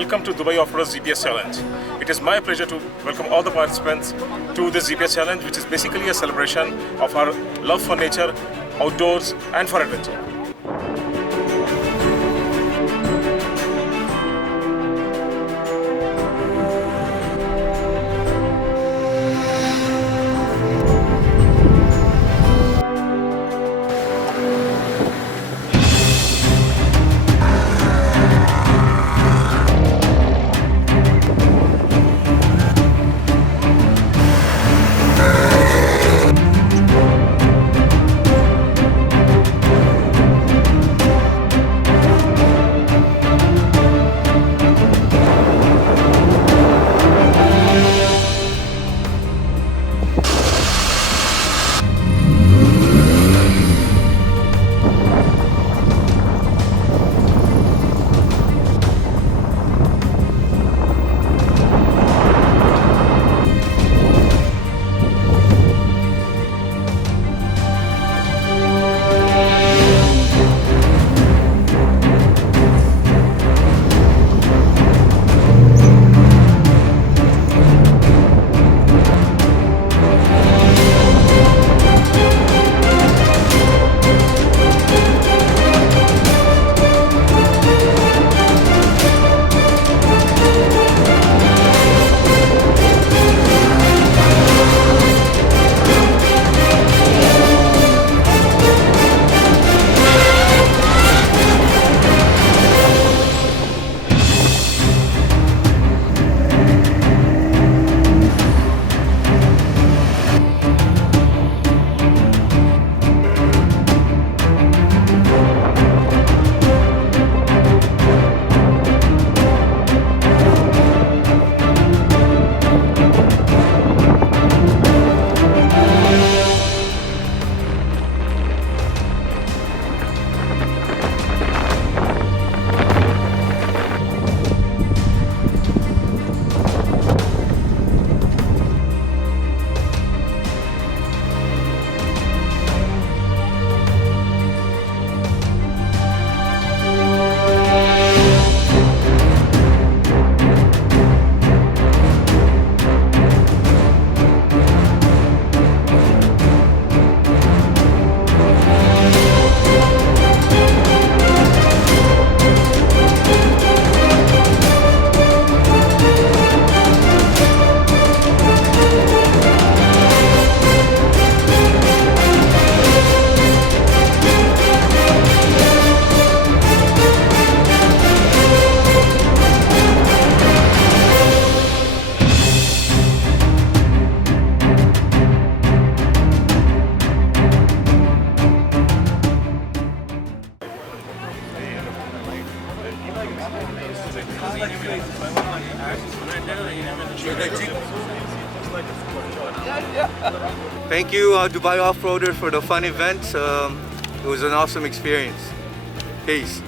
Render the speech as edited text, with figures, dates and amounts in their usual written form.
welcome to Dubai Offroaders GPS Challenge. It is my pleasure to welcome all the participants to this GPS Challenge, which is basically a celebration of our love for nature, outdoors and for adventure. Thank you, Dubai Offroaders, for the fun event. It was an awesome experience. Peace.